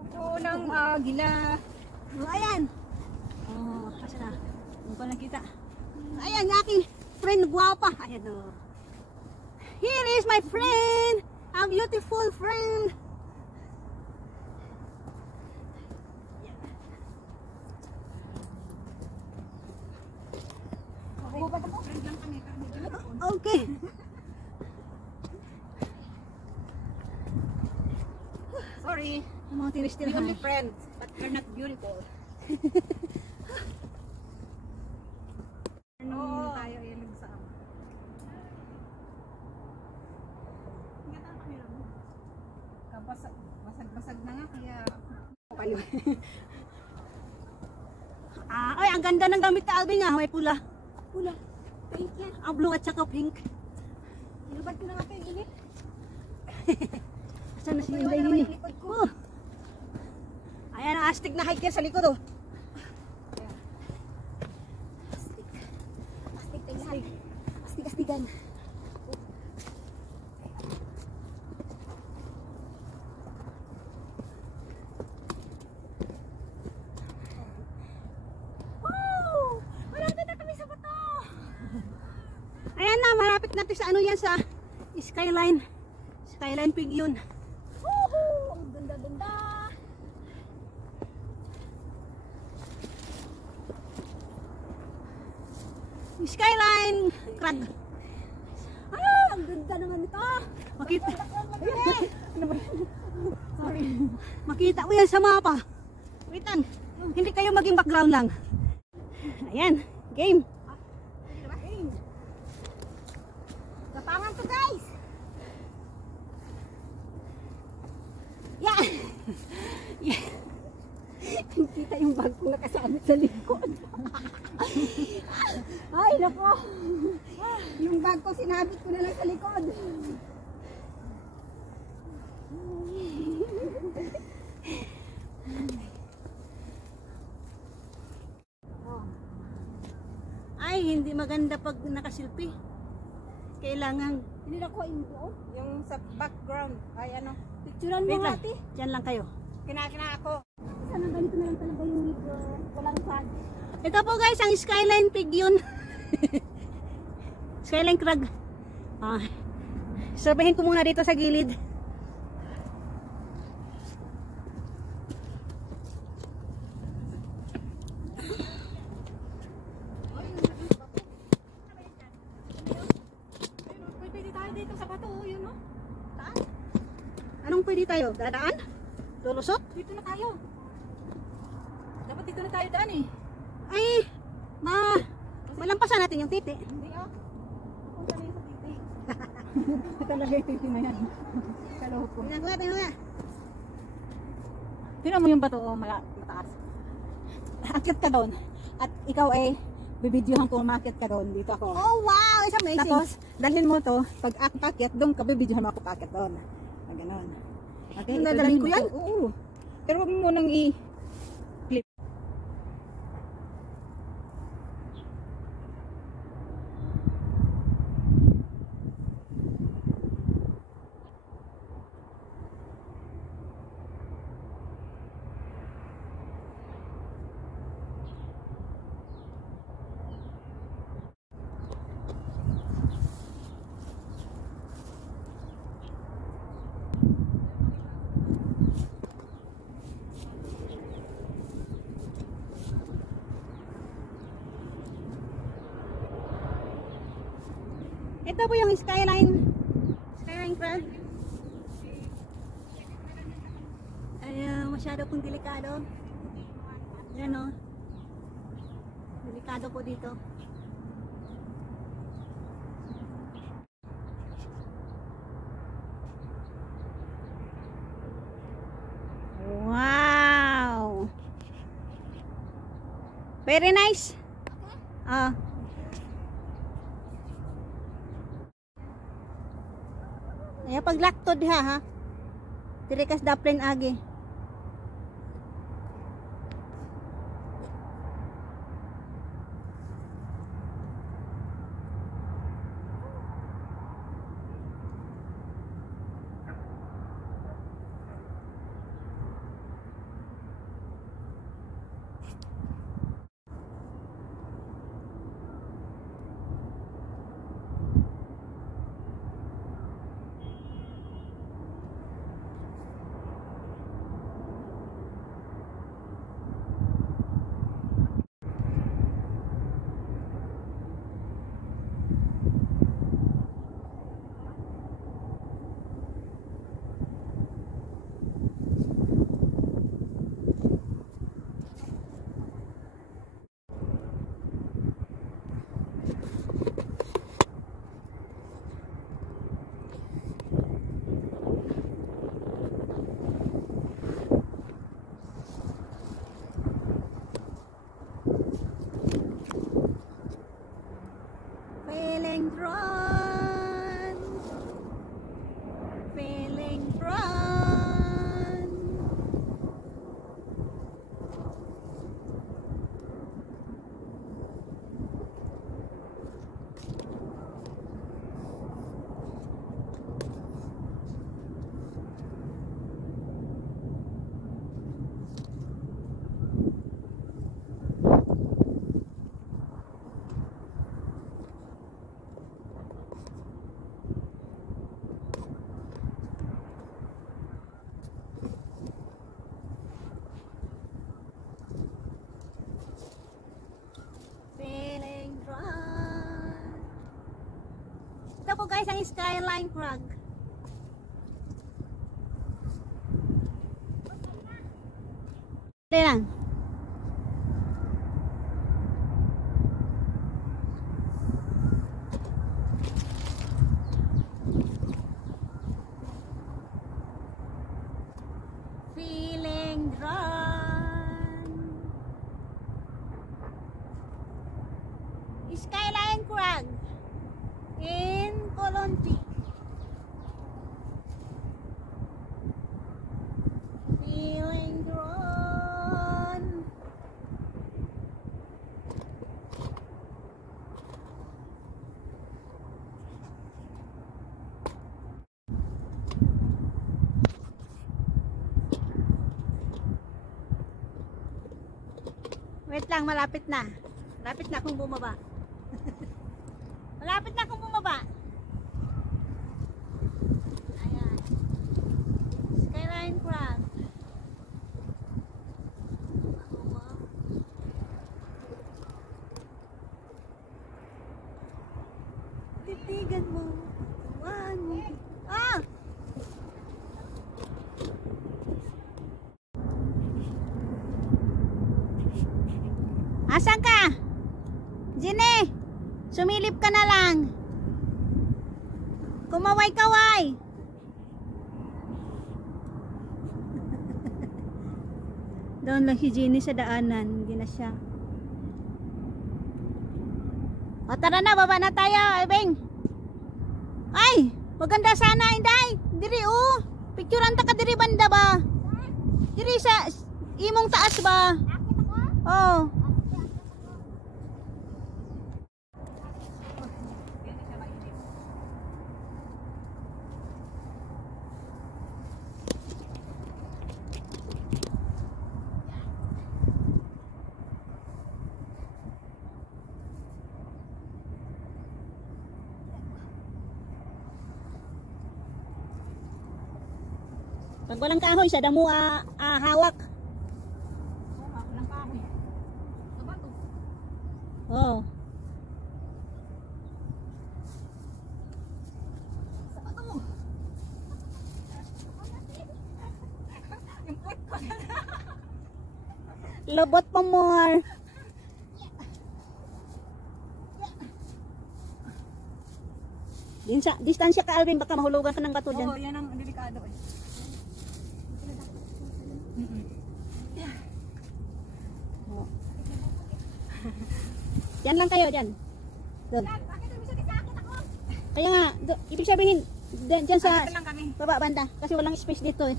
Oo, ng agila. Oh, ayan. Oh, kasi na. Hindi ko nakita. Ayan, aking friend guwapa. Ayan o. Here is my friend. A beautiful friend. Okay. Sorry. Mga We tiris-tirahan. only friends, but we're not beautiful. Oo. Tayo ilog sa ama. Basag-basag na nga, kaya... Ay, ang ganda ng gamit ka, Alvin nga. May pula. Pula. Thank you. Ang blue at saka pink. Ilubad ko na nga kayo, init. Saan na si Inday Nini? Oh. Ayan ang astig na hiker sa likod oh. Astig-astigan. Wow! Malapit na kami sa bato! Ayan na, malapit natin sa ano yan sa Skyline. Skyline Pig yun. Woohoo! Ang ganda-ganda! Skyline Crag. Ang ganda naman ito! Makita. Ano ba? Sorry. Makita mo yan sa mapa. Witan. Hindi kayo maging background lang. Ayan. Game. Gapangan to, guys! Yeah. Yeah. Kita yung bag ko nakasabit sa likod. Ay, nako. Yung bag ko, sinabit ko na lang sa likod. Ay, hindi maganda pag nakasilpi. Kailangan. Hindi na ko doon. Yung sa background. Ay, ano? Picturean mo Wait lang. ate. Diyan lang kayo. Kinakina ako. Sana ganito na lang talaga yung video. Walang fan. Ito po guys, ang Skyline Pig yun. Skyline Crag. Sabihin ko muna dito sa gilid. Pwede tayo dito sa bato. Yun, no? Saan? Anong pwede tayo? Dadaan? Lulusot? Dito na tayo. Dapat dito na tayo daan eh. Ay, malampasan natin yung titi. Hindi ah. Kung kami sa titi. Talaga yung titi na yan. Kaloko. Tingnan ko nga. Tingnan mo yung bato, oh, mataas. Akit ka doon. At ikaw ay bibidyohan ko umakit ka doon. Dito ako. Oh wow, it's amazing. Tapos, dalhin mo to. Pag akit, doon ka bibidyohan mo ako pakit doon. Ganon. Okay, ito Nadalhin ko mo yan? to. Oo. Pero huwag mo munang i-clip. Ito po yung Skyline Crag. Ay, masyado pong delikado. Yan o. Delikado po dito. Wow! Very nice. Ay paglaktod ha. Tirikas daplin agi. aming skyline crag. Dali lang. Feeling drawn. Skyline crag in Colon Peak. Feeling drawn. Wait lang, malapit na. Malapit na akong bumaba. Malapit na akong bumaba. Ayan. Skyline crag. Titigan mo. Tuwan mo. Ah! Asan ka? Jenny, sumilip ka na lang. Kumaway-kaway. Doon lang si Jenny sa daanan. Hindi na siya. O tara na, baba na tayo, Ebeng. Ay, maganda sana, Inday. Diri picturean ta ka diri banda ba? Diri sa imong taas ba? Oh. Pag walang kahoy, sa damo hawak. Walang kahoy. Sa bato. Oo. Sa bato. Yung puwet ko na. Lobot pa more. Distansya ka, Alvin, baka mahulugan ka ng bato dyan. Oo, yan ang delikado eh. Yan lang kayo dyan. Doon. Kaya nga, ibig sabihin, dyan sa Lang kami. baba banda. Kasi walang space dito eh.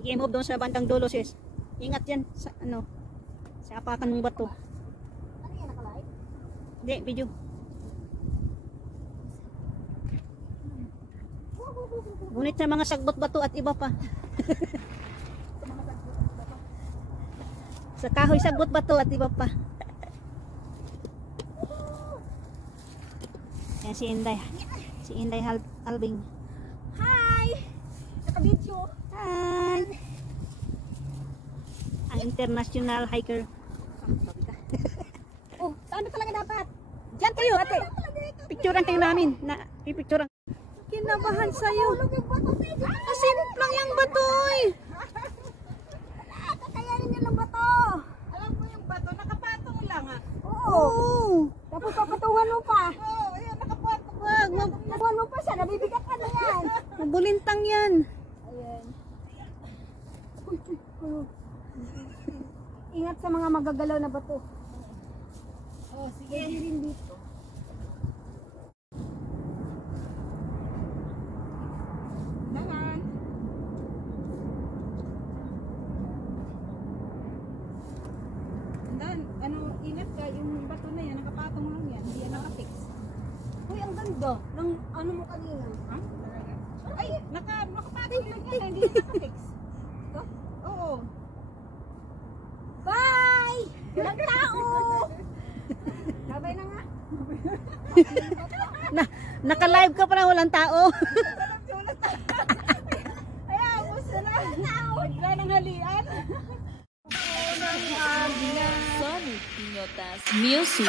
Sige, move doon sa bandang dulo, sis. Ingat dyan sa sa apakan ng bato. Ano yan, nakalive? Hindi, video. Ngunit sa mga sagbot bato at iba pa. Sa kahoy sagbot bato at iba pa. Yan si Inday. Si Inday Albing. Hi! Naka-video. Hi! Ang international hiker. Oh, saan na talaga dapat? Diyan kayo, ate. Picturean kayo namin. Pipicturean. Kinabahan sa'yo. Asin lang yung batoy. Kakayanin niyo ng bato. Alam mo yung bato, nakapatong lang ah. Oo. Tapos papatungan mo pa. Oo, ayan, nakapatong. Wag, Papatungan mo pa siya, nabibigat ka na yan. mabulintang yan. Ayan. Ingat sa mga magagalaw na bato. Oh, sige. Hindi rin dito. Dangan. Dan, ingat ka, yung bato na yan, nakapatong lang yan, hindi yan nakafix. Uy, ang ganda ng ano mo kanina. Ha? Ay, nakapatong lang yan, hindi yan nakafix. Ito? Oo. Bye! Walang tao! Sabay na nga. Naka-live ka pa na walang tao. Bigla ng halian. Sonic Piñotas Music.